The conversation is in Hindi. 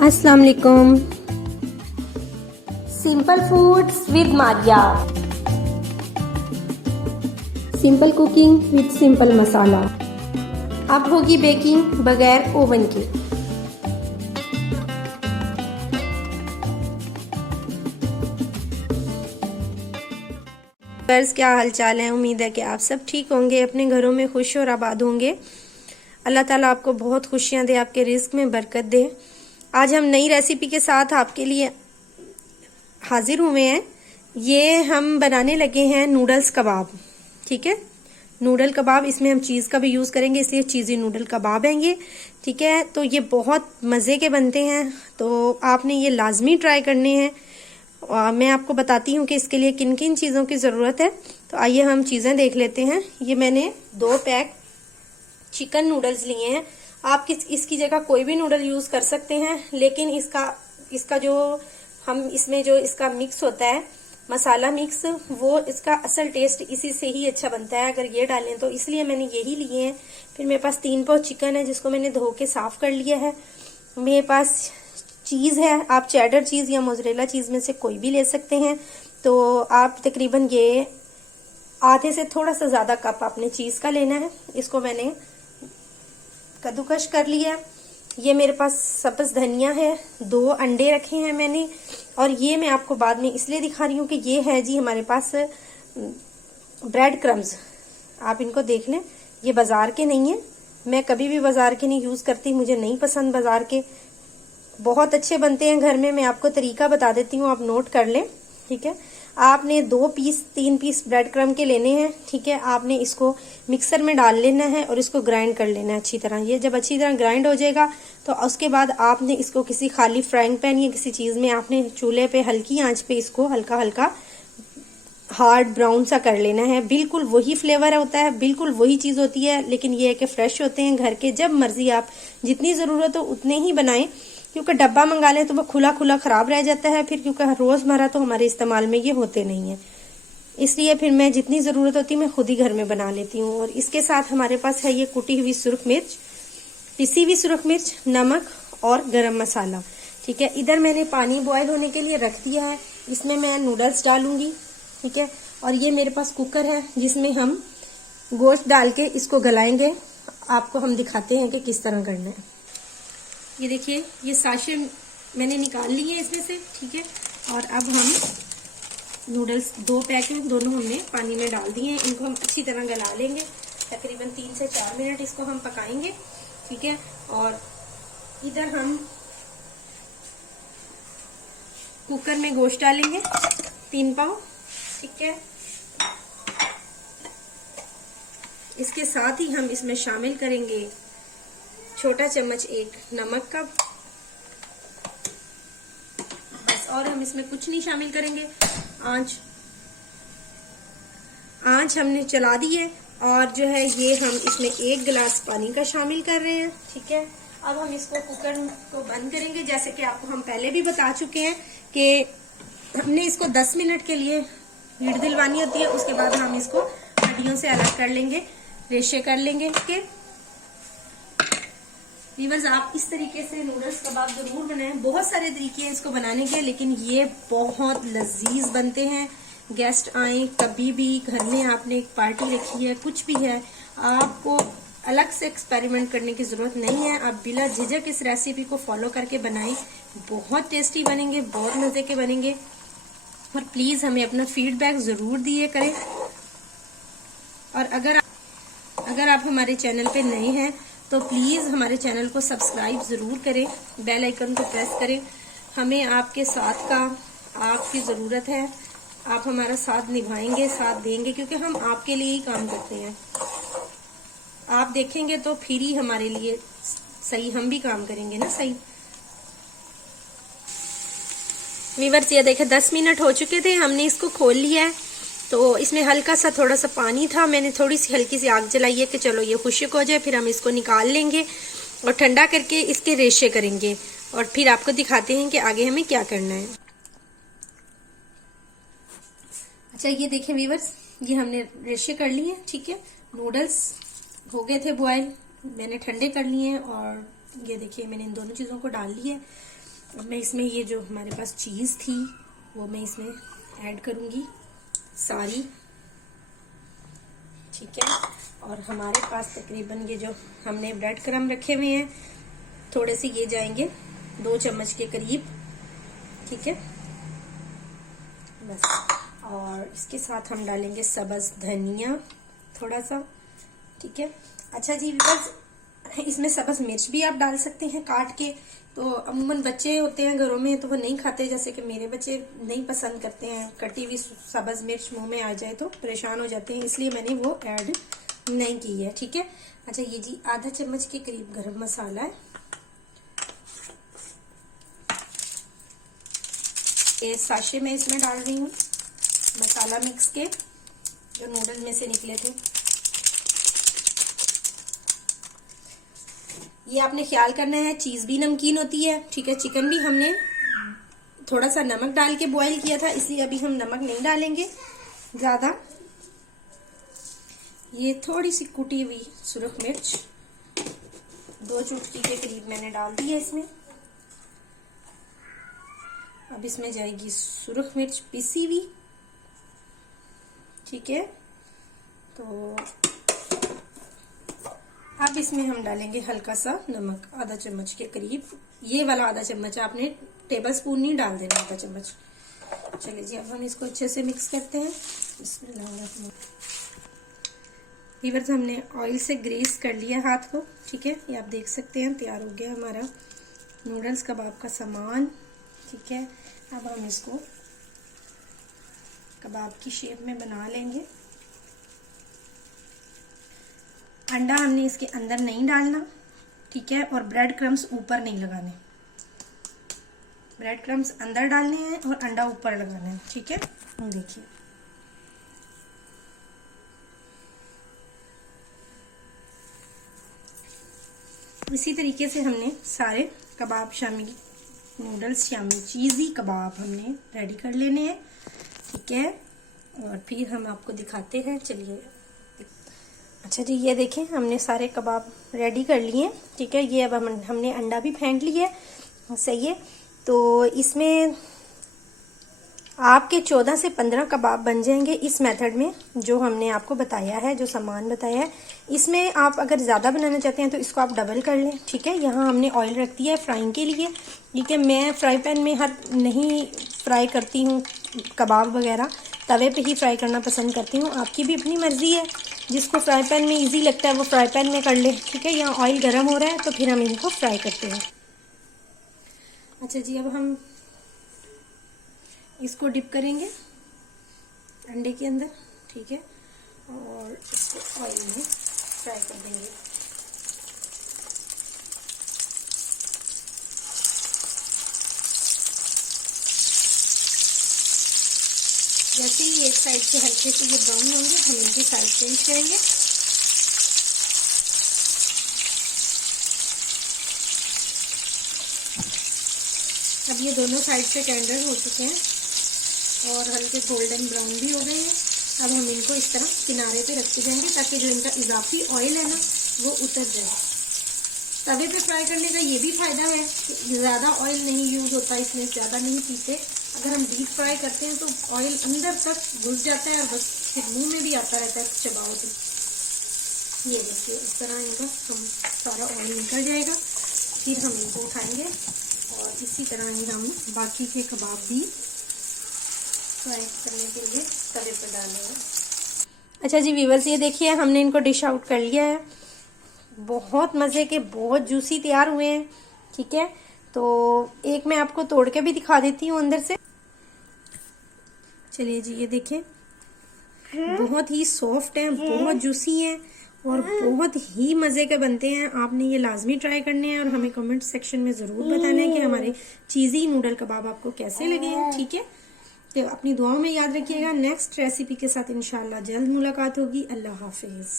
अस्सलाम वालेकुम। Simple foods with Maria. Simple cooking with simple masala. अब होगी बेकिंग बगैर ओवन के। फ्रेंड्स, क्या हाल चाल है। उम्मीद है कि आप सब ठीक होंगे, अपने घरों में खुश और आबाद होंगे। अल्लाह ताला आपको बहुत खुशियां दे, आपके रिस्क में बरकत दे। आज हम नई रेसिपी के साथ आपके लिए हाजिर हुए हैं। ये हम बनाने लगे हैं नूडल्स कबाब। ठीक है, नूडल कबाब। इसमें हम चीज का भी यूज करेंगे, इसलिए चीजी नूडल कबाब हैं ये। ठीक है, तो ये बहुत मजे के बनते हैं, तो आपने ये लाजमी ट्राई करने हैं। मैं आपको बताती हूँ कि इसके लिए किन किन चीजों की जरूरत है। तो आइए हम चीजें देख लेते हैं। ये मैंने 2 पैक चिकन नूडल्स लिए हैं। आप इसकी जगह कोई भी नूडल यूज कर सकते हैं, लेकिन इसका जो हम इसमें जो इसका मिक्स होता है, मसाला मिक्स, वो इसका असल टेस्ट इसी से ही अच्छा बनता है अगर ये डालें तो, इसलिए मैंने यही लिए हैं। फिर मेरे पास 3 पाव चिकन है जिसको मैंने धो के साफ कर लिया है। मेरे पास चीज है, आप चेडर चीज या मोज़रेला चीज में से कोई भी ले सकते हैं। तो आप तकरीबन ये आधे से थोड़ा सा ज्यादा कप आपने चीज का लेना है। इसको मैंने कद्दूकश कर लिया। ये मेरे पास सब्ज धनिया है, 2 अंडे रखे हैं मैंने। और ये मैं आपको बाद में इसलिए दिखा रही हूँ कि ये है जी हमारे पास ब्रेड क्रम्स। आप इनको देख लें, ये बाजार के नहीं है। मैं कभी भी बाजार के नहीं यूज करती, मुझे नहीं पसंद बाजार के। बहुत अच्छे बनते हैं घर में। मैं आपको तरीका बता देती हूँ, आप नोट कर लें। ठीक है, आपने 3 पीस ब्रेड क्रम्ब के लेने हैं। ठीक है, आपने इसको मिक्सर में डाल लेना है और इसको ग्राइंड कर लेना है अच्छी तरह। ये जब अच्छी तरह ग्राइंड हो जाएगा तो उसके बाद आपने इसको किसी खाली फ्राइंग पैन या किसी चीज में आपने चूल्हे पे हल्की आंच पे इसको हल्का हल्का हार्ड ब्राउन सा कर लेना है। बिल्कुल वही फ्लेवर होता है, बिल्कुल वही चीज होती है, लेकिन ये है कि फ्रेश होते हैं घर के। जब मर्जी आप जितनी जरूरत हो उतने ही बनाएं, क्योंकि डब्बा मंगा लें तो वो खुला खुला खराब रह जाता है फिर, क्योंकि रोजमर्रा तो हमारे इस्तेमाल में ये होते नहीं है। इसलिए फिर मैं जितनी जरूरत होती है मैं खुद ही घर में बना लेती हूँ। और इसके साथ हमारे पास है ये कुटी हुई सुरख मिर्च, पिसी हुई सुरख मिर्च, नमक और गरम मसाला। ठीक है, इधर मैंने पानी बॉयल होने के लिए रख दिया है। इसमें मैं नूडल्स डालूंगी। ठीक है, और ये मेरे पास कुकर है जिसमें हम गोश्त डाल के इसको गलाएंगे। आपको हम दिखाते हैं कि किस तरह करना है। ये देखिए, ये साशे मैंने निकाल लिए है इसमें से। ठीक है, और अब हम नूडल्स 2 पैक में दोनों हमने पानी में डाल दिए हैं। इनको हम अच्छी तरह गला लेंगे। तकरीबन 3 से 4 मिनट इसको हम पकाएंगे। ठीक है, और इधर हम कुकर में गोश्त डालेंगे 3 पाव। ठीक है, इसके साथ ही हम इसमें शामिल करेंगे छोटा चम्मच 1 नमक का, बस। और हम इसमें कुछ नहीं शामिल करेंगे। आंच हमने चला दी है, और जो है ये हम इसमें 1 गिलास पानी का शामिल कर रहे हैं। ठीक है, अब हम इसको कुकर को बंद करेंगे। जैसे कि आपको हम पहले भी बता चुके हैं कि हमने इसको 10 मिनट के लिए हीट दिलवानी होती है। उसके बाद हम इसको हड्डियों से अलग कर लेंगे, रेशे कर लेंगे इसके। व्यूअर्स, आप इस तरीके से नूडल्स कबाब जरूर बनाएं। बहुत सारे तरीके हैं इसको बनाने के, लेकिन ये बहुत लजीज बनते हैं। गेस्ट आए कभी भी, घर में आपने एक पार्टी रखी है, कुछ भी है, आपको अलग से एक्सपेरिमेंट करने की जरूरत नहीं है। आप बिला झिझक इस रेसिपी को फॉलो करके बनाएं। बहुत टेस्टी बनेंगे, बहुत मजे के बनेंगे। और प्लीज हमें अपना फीडबैक जरूर दिए करें। और अगर आप हमारे चैनल पे नए हैं तो प्लीज हमारे चैनल को सब्सक्राइब जरूर करें, बेल आइकन को प्रेस करें। हमें आपके साथ का, आपकी जरूरत है। आप हमारा साथ निभाएंगे, साथ देंगे, क्योंकि हम आपके लिए ही काम करते हैं। आप देखेंगे तो फिर ही हमारे लिए सही, हम भी काम करेंगे ना सही। व्यूअर्स, ये देखें 10 मिनट हो चुके थे, हमने इसको खोल लिया है। तो इसमें हल्का सा थोड़ा सा पानी था, मैंने थोड़ी सी हल्की सी आग जलाई है कि चलो ये खुश्क हो जाए। फिर हम इसको निकाल लेंगे और ठंडा करके इसके रेशे करेंगे, और फिर आपको दिखाते हैं कि आगे हमें क्या करना है। अच्छा, ये देखें व्यूअर्स, ये हमने रेशे कर लिए। ठीक है, नूडल्स हो गए थे बॉयल, मैंने ठंडे कर लिए हैं। और ये देखिए, मैंने इन दोनों चीजों को डाल लिया है। अब मैं इसमें ये जो हमारे पास चीज़ थी वो मैं इसमें ऐड करूँगी सारी, ठीक है। और हमारे पास तकरीबन ये जो हमने ब्रेड क्रम्ब रखे हुए हैं थोड़े से ये जाएंगे 2 चम्मच के करीब, ठीक है बस। और इसके साथ हम डालेंगे सब्ज धनिया थोड़ा सा, ठीक है। अच्छा जी बस इसमें सब्ज मिर्च भी आप डाल सकते हैं काट के। तो अमूमन बच्चे होते हैं घरों में तो वो नहीं खाते, जैसे कि मेरे बच्चे नहीं पसंद करते हैं, कटी हुई सब्ज मिर्च मुंह में आ जाए तो परेशान हो जाते हैं, इसलिए मैंने वो ऐड नहीं की है, ठीक है। अच्छा ये जी आधा चम्मच के करीब गरम मसाला है, ये साशे में इसमें डाल रही हूँ मसाला मिक्स के जो नूडल में से निकले थे। ये आपने ख्याल करना है चीज भी नमकीन होती है, ठीक है। चिकन भी हमने थोड़ा सा नमक डाल के बॉईल किया था, इसलिए अभी हम नमक नहीं डालेंगे ज्यादा। ये थोड़ी सी कुटी हुई सुरख मिर्च 2 चुटकी के करीब मैंने डाल दी है इसमें। अब इसमें जाएगी सुरख मिर्च पिसी हुई, ठीक है। तो अब इसमें हम डालेंगे हल्का सा नमक, आधा चम्मच के करीब, ये वाला आधा चम्मच, आपने टेबल स्पून नहीं डाल देना, आधा चम्मच। चलिए जी अब हम इसको अच्छे से मिक्स करते हैं। वीवर्स हमने ऑयल से ग्रीस कर लिया हाथ को, ठीक है। ये आप देख सकते हैं तैयार हो गया हमारा नूडल्स कबाब का सामान, ठीक है। अब हम इसको कबाब की शेप में बना लेंगे। अंडा हमने इसके अंदर नहीं डालना, ठीक है। और ब्रेड क्रम्स ऊपर नहीं लगाने, ब्रेड क्रम्स अंदर डालने हैं और अंडा ऊपर लगाना है, ठीक है। देखिए इसी तरीके से हमने सारे कबाब शामी नूडल्स शामी चीज़ी कबाब हमने रेडी कर लेने हैं, ठीक है। और फिर हम आपको दिखाते हैं, चलिए। अच्छा जी ये देखें हमने सारे कबाब रेडी कर लिए, ठीक है। ये अब हमने अंडा भी फेंट लिया है, सही है। तो इसमें आपके 14 से 15 कबाब बन जाएंगे इस मेथड में जो हमने आपको बताया है, जो सामान बताया है। इसमें आप अगर ज़्यादा बनाना चाहते हैं तो इसको आप डबल कर लें, ठीक है। यहाँ हमने ऑयल रख दिया है फ्राइंग के लिए, ठीक है। मैं फ्राई पैन में हर नहीं फ्राई करती हूँ कबाब वगैरह, तवे पे ही फ्राई करना पसंद करती हूँ। आपकी भी अपनी मर्ज़ी है, जिसको फ्राई पैन में ईजी लगता है वो फ्राई पैन में कर ले, ठीक है। यहाँ ऑयल गर्म हो रहा है तो फिर हम इनको फ्राई करते हैं। अच्छा जी अब हम इसको डिप करेंगे अंडे के अंदर, ठीक है। और इसको ऑयल में फ्राई कर देंगे। जैसे ही एक साइड से हल्के से ये ब्राउन होंगे हम इनकी साइड चेंज करेंगे। अब ये दोनों साइड से टेंडर हो चुके हैं और हल्के गोल्डन ब्राउन भी हो गए हैं। अब हम इनको इस तरह किनारे पे रखते जाएंगे ताकि जो इनका इजाफी ऑयल है ना वो उतर जाए। तवे पे फ्राई करने का ये भी फायदा है कि ज़्यादा ऑयल नहीं यूज होता, इसमें ज़्यादा नहीं पीते। अगर हम डीप फ्राई करते हैं तो ऑयल अंदर तक घुस जाता है और बस फिर मुंह में भी आता रहता है चबाओ तो। ये देखिए इस तरह इनका हम सारा ऑयल निकल जाएगा, फिर हम इनको उठाएंगे और इसी तरह ही हम बाकी के कबाब भी फ्राई करने के लिए तवे पर डालेंगे। अच्छा जी व्यूअर्स ये देखिए हमने इनको डिश आउट कर लिया है, बहुत मज़े के बहुत जूसी तैयार हुए हैं, ठीक है। तो एक मैं आपको तोड़ के भी दिखा देती हूँ अंदर से। चलिए जी ये देखिए बहुत ही सॉफ्ट है, बहुत जूसी है और बहुत ही मज़े के बनते हैं। आपने ये लाजमी ट्राई करने हैं और हमें कमेंट सेक्शन में ज़रूर बताना है कि हमारे चीज़ी नूडल कबाब आपको कैसे लगे हैं, ठीक है। तो अपनी दुआओं में याद रखिएगा। नेक्स्ट रेसिपी के साथ इंशाल्लाह जल्द मुलाकात होगी। अल्लाह हाफिज़।